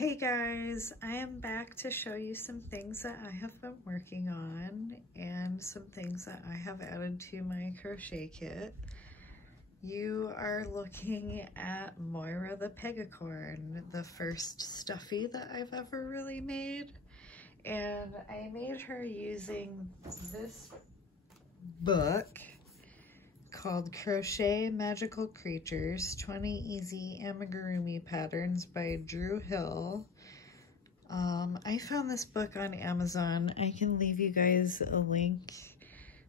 Hey guys, I am back to show you some things that I have been working on and some things that I have added to my crochet kit. You are looking at Moira the Pegacorn, the first stuffy that I've ever really made. And I made her using this book called Crochet Magical Creatures, 20 Easy Amigurumi Patterns by Drew Hill. I found this book on Amazon. I can leave you guys a link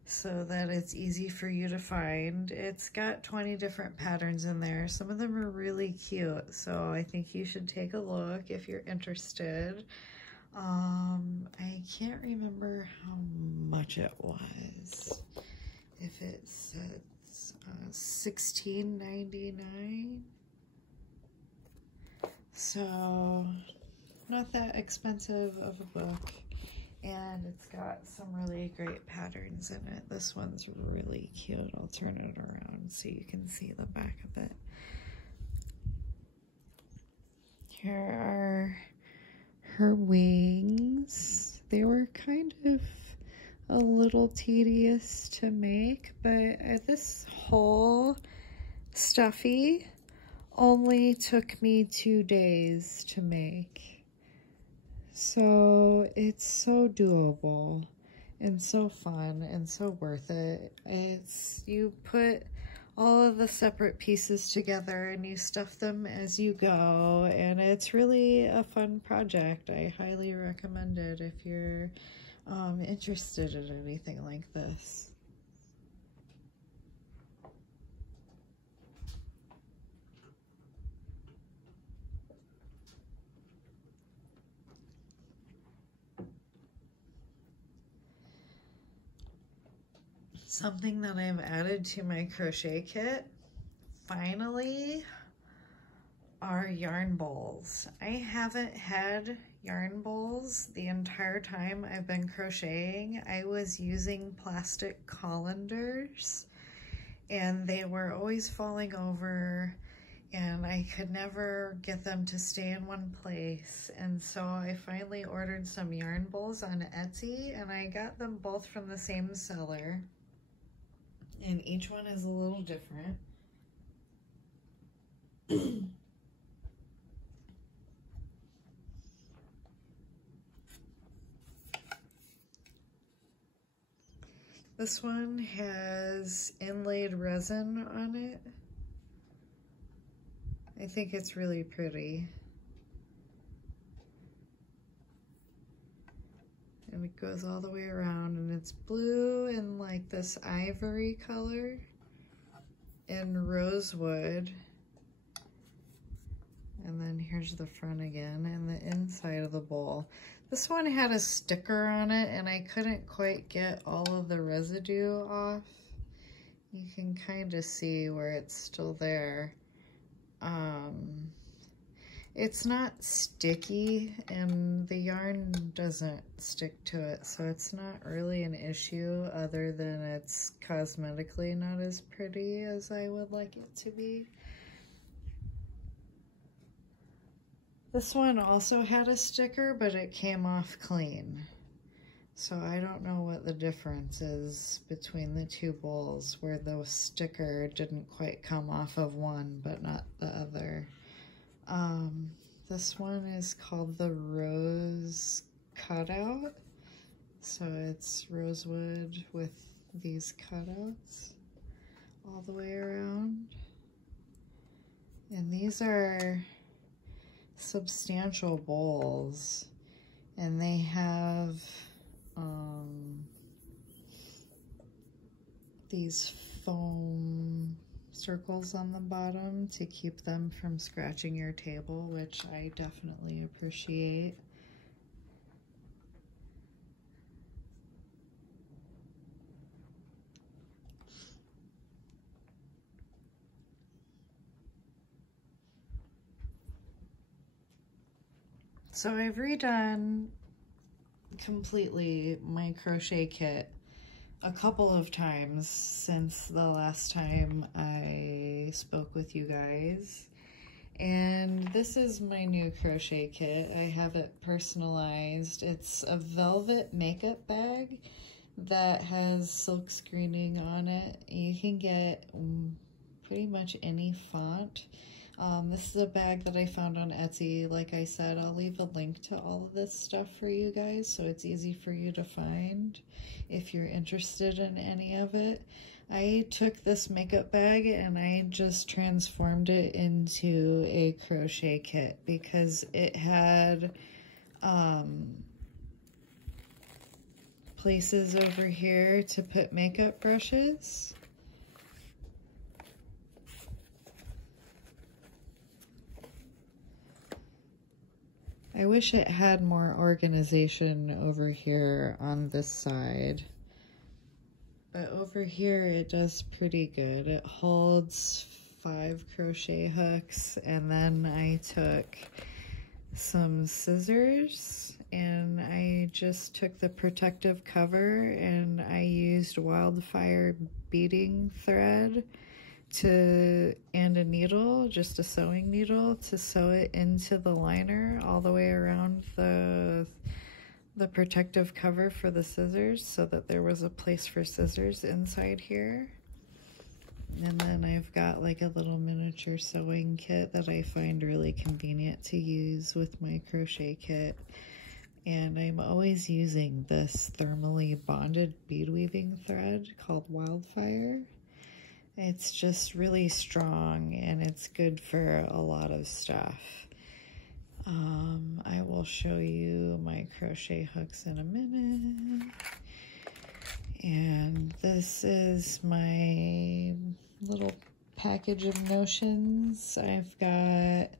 so that it's easy for you to find. It's got 20 different patterns in there. Some of them are really cute, so I think you should take a look if you're interested. I can't remember how much it was. If it said $16.99, so not that expensive of a book, and it's got some really great patterns in it. This one's really cute. I'll turn it around so you can see the back of it. Here are her wings. They were kind of a little tedious to make, but this whole stuffy only took me 2 days to make. So it's so doable and so fun and so worth it. You put all of the separate pieces together and you stuff them as you go, and it's really a fun project. I highly recommend it if you're interested in anything like this. Something that I've added to my crochet kit, finally, are yarn bowls. I haven't had yarn bowls the entire time I've been crocheting. I was using plastic colanders and they were always falling over and I could never get them to stay in one place. And so I finally ordered some yarn bowls on Etsy, and I got them both from the same seller. And each one is a little different. This one has inlaid resin on it. I think it's really pretty. And it goes all the way around, and it's blue and like this ivory color and rosewood. And then here's the front again and the inside of the bowl. This one had a sticker on it and I couldn't quite get all of the residue off. You can kind of see where it's still there. It's not sticky and the yarn doesn't stick to it, so it's not really an issue other than it's cosmetically not as pretty as I would like it to be. This one also had a sticker, but it came off clean. So I don't know what the difference is between the two bowls, where the sticker didn't quite come off of one, but not the other. This one is called the Rose Cutout. So it's rosewood with these cutouts all the way around. And these are substantial bowls, and they have these foam circles on the bottom to keep them from scratching your table, which I definitely appreciate. So I've redone completely my crochet kit a couple of times since the last time I spoke with you guys, And this is my new crochet kit. I have it personalized. It's a velvet makeup bag that has silk screening on it. You can get pretty much any font. This is a bag that I found on Etsy. Like I said, I'll leave a link to all of this stuff for you guys so it's easy for you to find if you're interested in any of it. I took this makeup bag and I just transformed it into a crochet kit because it had places over here to put makeup brushes. I wish it had more organization over here on this side. But over here it does pretty good. It holds 5 crochet hooks, and then I took some scissors and I just took the protective cover and I used wildfire beading thread and a needle, just a sewing needle, to sew it into the liner all the way around the protective cover for the scissors so that there was a place for scissors inside here. And then I've got like a little miniature sewing kit that I find really convenient to use with my crochet kit. And I'm always using this thermally bonded bead weaving thread called Wildfire. It's just really strong and it's good for a lot of stuff. I will show you my crochet hooks in a minute. And this is my little package of notions. I've got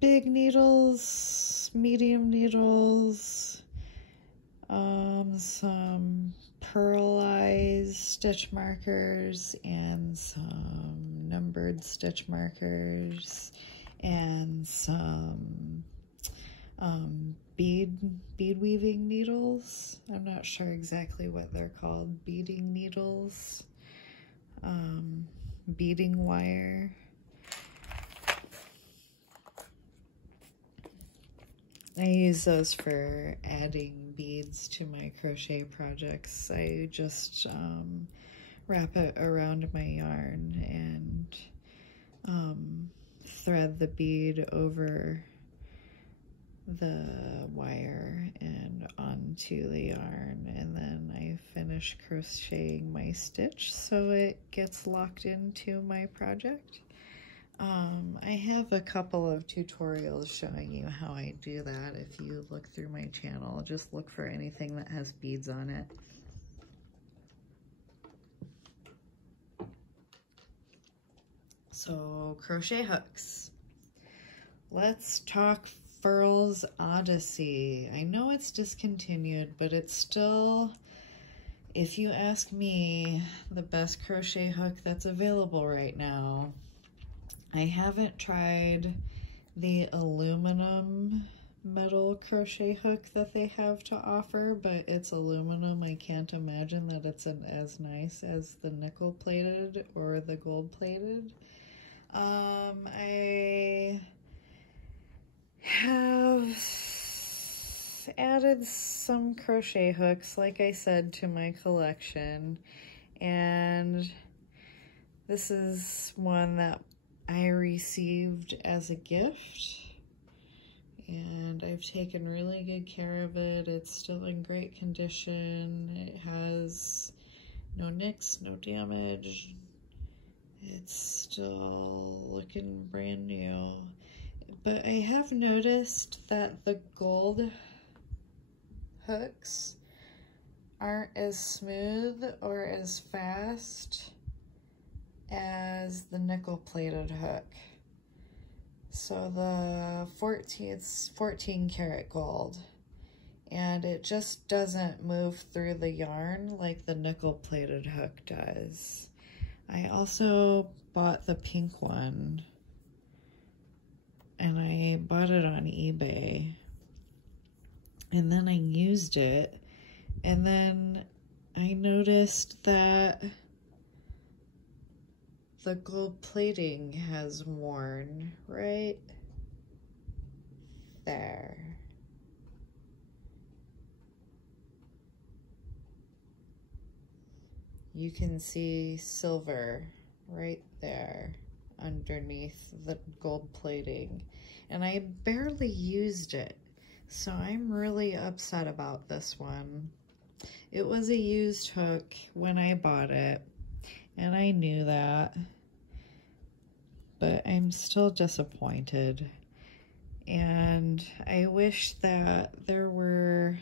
big needles, medium needles, some pearlized stitch markers, and some numbered stitch markers, and some bead weaving needles. I'm not sure exactly what they're called. Beading needles, beading wire. I use those for adding beads to my crochet projects. I just wrap it around my yarn and thread the bead over the wire and onto the yarn, and then I finish crocheting my stitch so it gets locked into my project. I have a couple of tutorials showing you how I do that. If you look through my channel, just look for anything that has beads on it. So, crochet hooks. Let's talk Furl's Odyssey. I know it's discontinued, but it's still, if you ask me, the best crochet hook that's available right now. I haven't tried the aluminum metal crochet hook that they have to offer, but it's aluminum. I can't imagine that it's as nice as the nickel plated or the gold plated. I have added some crochet hooks, like I said, to my collection, and this is one that I received as a gift, and I've taken really good care of it. It's still in great condition. It has no nicks, no damage. It's still looking brand new. But I have noticed that the gold hooks aren't as smooth or as fast as the nickel plated hook. So the 14 karat gold, and it just doesn't move through the yarn like the nickel plated hook does. I also bought the pink one, and I bought it on eBay, and then I used it, and then I noticed that the gold plating has worn right there. You can see silver right there underneath the gold plating, and I barely used it, so I'm really upset about this one. It was a used hook when I bought it, and I knew that, but I'm still disappointed. And I wish that there were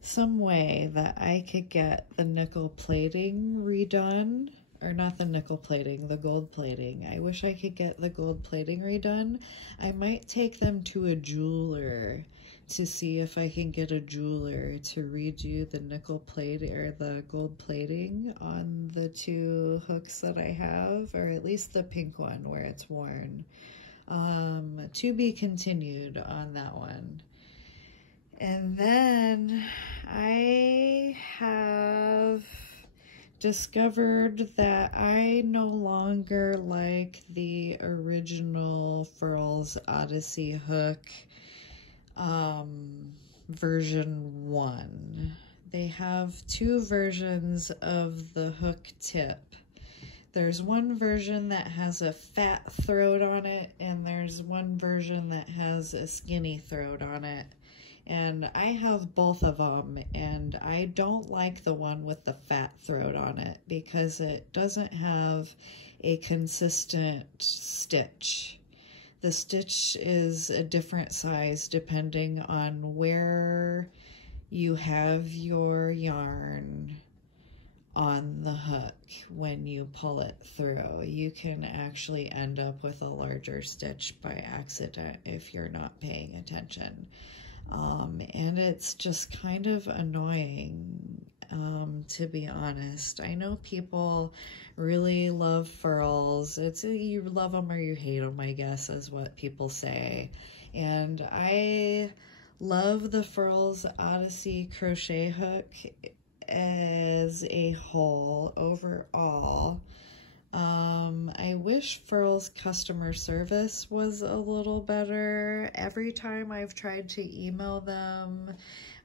some way that I could get the nickel plating redone, or not the nickel plating, the gold plating. I wish I could get the gold plating redone. I might take them to a jeweler to see if I can get a jeweler to redo the nickel plate or the gold plating on the two hooks that I have, or at least the pink one where it's worn. To be continued on that one. And then I have discovered that I no longer like the original Furls Odyssey hook version 1. They have two versions of the hook tip. There's one version that has a fat throat on it, and there's one version that has a skinny throat on it. And I have both of them, and I don't like the one with the fat throat on it because it doesn't have a consistent stitch. The stitch is a different size depending on where you have your yarn on the hook. When you pull it through, you can actually end up with a larger stitch by accident if you're not paying attention. And it's just kind of annoying, to be honest. I know people really love furls. It's you love them or you hate them, I guess, is what people say. And I love the Furls Odyssey crochet hook as a whole overall. I wish Furls customer service was a little better. Every time I've tried to email them,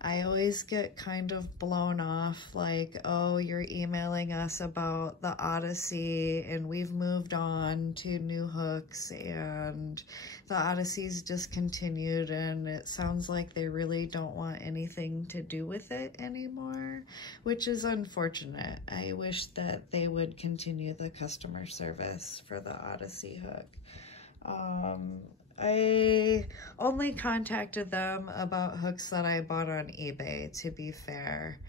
I always get kind of blown off, like, oh, you're emailing us about the Odyssey and we've moved on to new hooks and the Odyssey's discontinued, and it sounds like they really don't want anything to do with it anymore, which is unfortunate. I wish that they would continue the customer service for the Odyssey hook. I only contacted them about hooks that I bought on eBay, to be fair,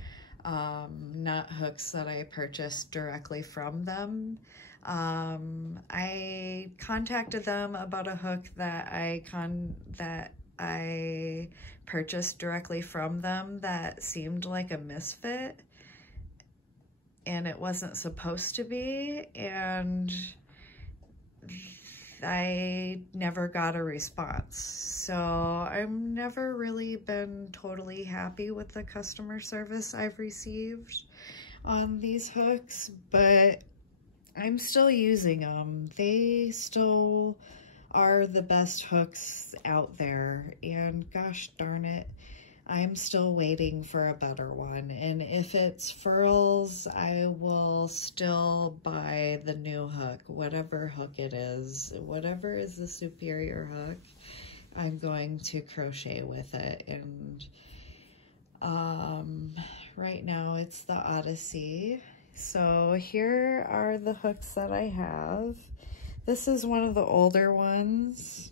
not hooks that I purchased directly from them. I contacted them about a hook that I purchased directly from them that seemed like a misfit, and it wasn't supposed to be, and I never got a response. So I've never really been totally happy with the customer service I've received on these hooks, but I'm still using them. They still are the best hooks out there, and gosh darn it, I'm still waiting for a better one. And if it's Furls, I will still buy the new hook, whatever hook it is. Whatever is the superior hook, I'm going to crochet with it. And right now it's the Odyssey. So here are the hooks that I have. This is one of the older ones.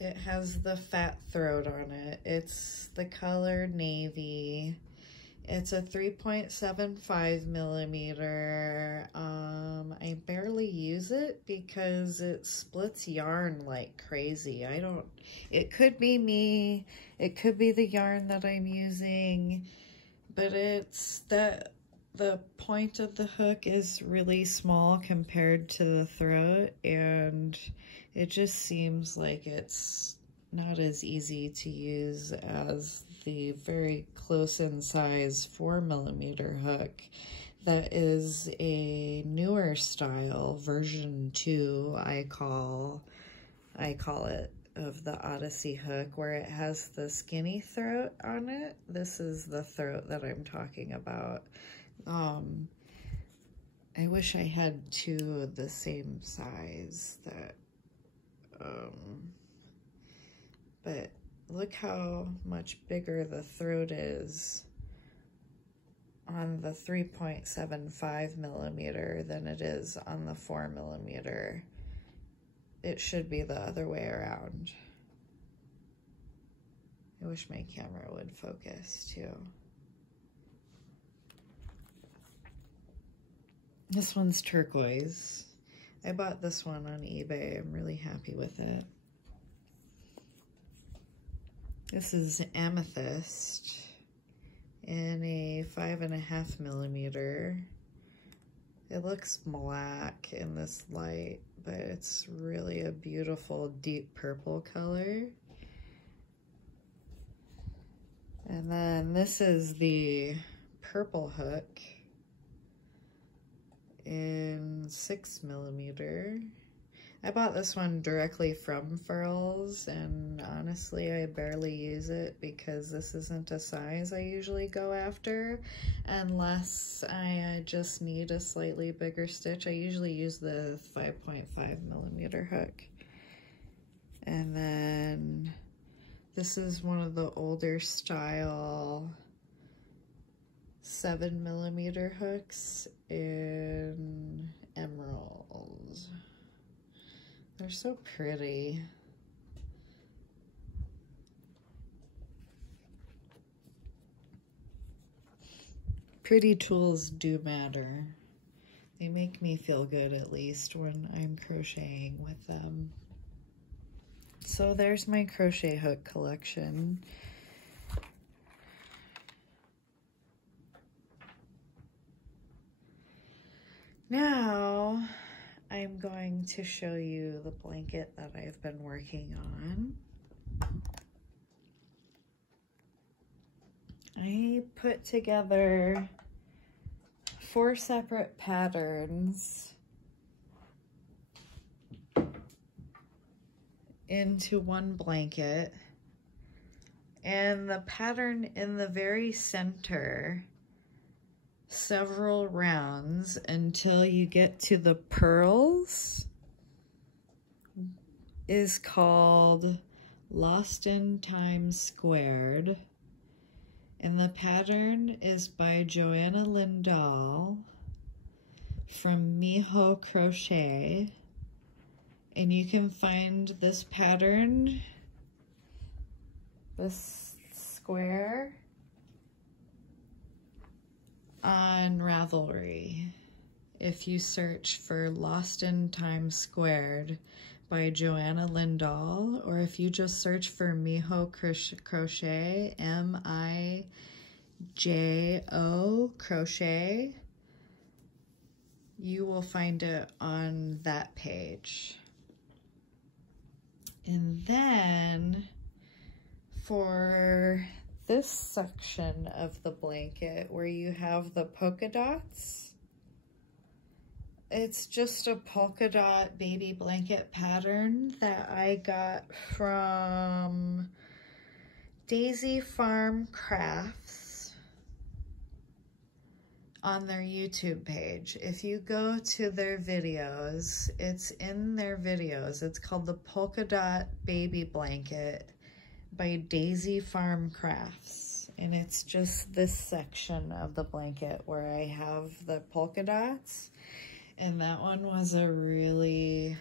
It has the fat throat on it. It's the color navy. It's a 3.75 millimeter. I barely use it because it splits yarn like crazy. It could be me, it could be the yarn that I'm using, but it's that the point of the hook is really small compared to the throat, and it just seems like it's not as easy to use as the very close in size 4mm hook that is a newer style, version 2, I call it, of the Odyssey hook, where it has the skinny throat on it. This is the throat that I'm talking about. I wish I had two the same size, but look how much bigger the throat is on the 3.75mm than it is on the 4mm. It should be the other way around. I wish my camera would focus too. This one's turquoise. I bought this one on eBay. I'm really happy with it. This is amethyst in a 5.5mm. It looks black in this light, but it's really a beautiful deep purple color. And then this is the purple hook in 6mm. I bought this one directly from Furls, and honestly I barely use it because this isn't a size I usually go after unless I just need a slightly bigger stitch. I usually use the 5.5mm hook. And then this is one of the older style 7mm hooks in emerald. They're so pretty. Pretty tools do matter. They make me feel good, at least when I'm crocheting with them. So there's my crochet hook collection. Now I'm going to show you the blanket that I've been working on. I put together 4 separate patterns into one blanket, and the pattern in the very center several rounds until you get to the pearls is called Lost in Time Squared, and the pattern is by Joanna Lindahl from Miho Crochet, and you can find this pattern, this square, on Ravelry if you search for Lost in Time Squared by Joanna Lindahl, or if you just search for Miho Crochet, M-I-J-O Crochet, you will find it on that page. And then for this section of the blanket where you have the polka dots, it's just a polka dot baby blanket pattern that I got from Daisy Farm Crafts on their YouTube page. If you go to their videos, it's in their videos. It's called the Polka Dot Baby Blanket by Daisy Farm Crafts, and it's just this section of the blanket where I have the polka dots, and that one was a really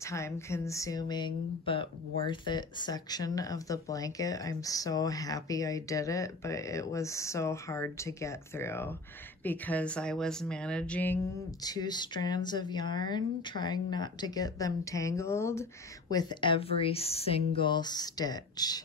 time-consuming but worth it section of the blanket. I'm so happy I did it, but it was so hard to get through because I was managing 2 strands of yarn, trying not to get them tangled with every single stitch.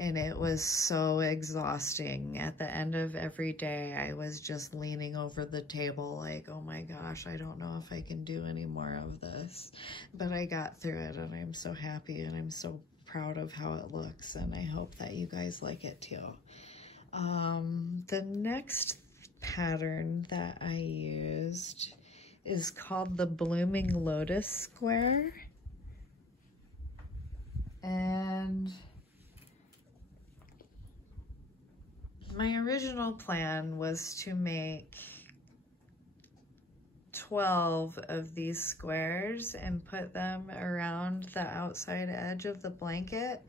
And it was so exhausting. At the end of every day, I was just leaning over the table like, oh my gosh, I don't know if I can do any more of this. But I got through it, and I'm so happy, and I'm so proud of how it looks, and I hope that you guys like it too. The next pattern that I used is called the Blooming Lotus Square. And my original plan was to make 12 of these squares and put them around the outside edge of the blanket,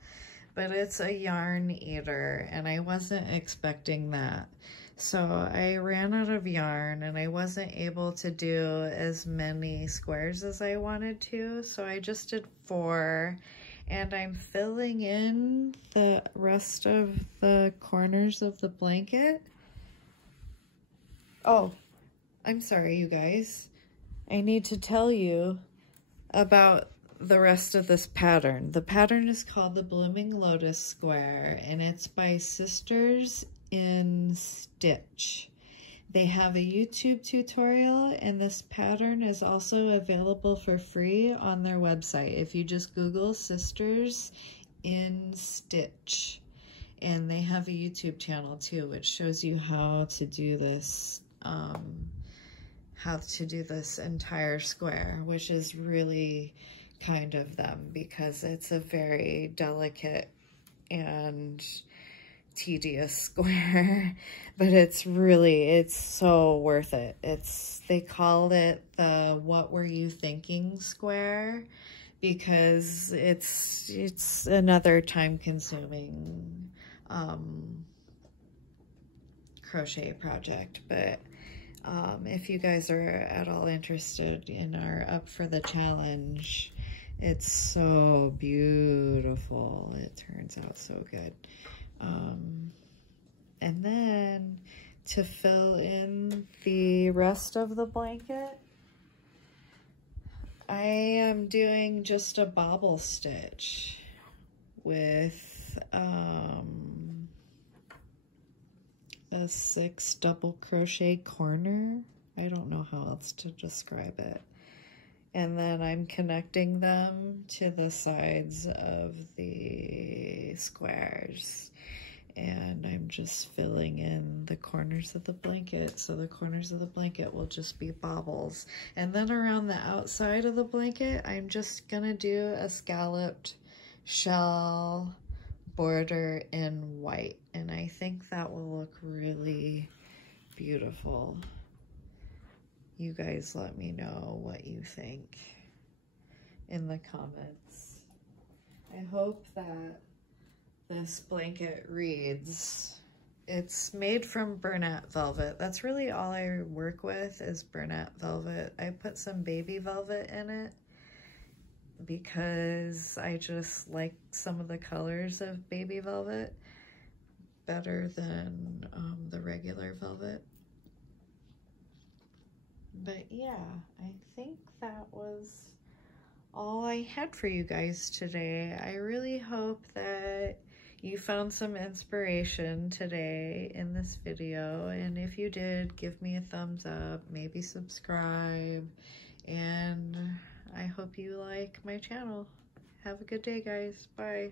but it's a yarn eater and I wasn't expecting that. So I ran out of yarn and I wasn't able to do as many squares as I wanted to, so I just did 4, and I'm filling in the rest of the corners of the blanket. Oh, I'm sorry, you guys. I need to tell you about the rest of this pattern. The pattern is called the Blooming Lotus Square, and it's by Sisters in Stitch. They have a YouTube tutorial, and this pattern is also available for free on their website. If you just Google Sisters in Stitch, and they have a YouTube channel too, which shows you how to do this, entire square, which is really kind of them because it's a very delicate and tedious square, but it's so worth it. They call it the What Were You Thinking square because it's another time-consuming crochet project, but if you guys are at all interested and are up for the challenge, it's so beautiful. It turns out so good. And then to fill in the rest of the blanket, I am doing just a bobble stitch with a 6 double crochet corner. I don't know how else to describe it. And then I'm connecting them to the sides of the squares. And I'm just filling in the corners of the blanket. So the corners of the blanket will just be bobbles. And then around the outside of the blanket, I'm just gonna do a scalloped shell border in white. And I think that will look really beautiful. You guys let me know what you think in the comments. I hope that this blanket reads. It's made from Bernat velvet. That's really all I work with is Bernat velvet. I put some baby velvet in it because I just like some of the colors of baby velvet better than the regular velvet. But yeah, I think that was all I had for you guys today. I really hope that you found some inspiration today in this video, and if you did, give me a thumbs up, maybe subscribe, and I hope you like my channel. Have a good day, guys. Bye.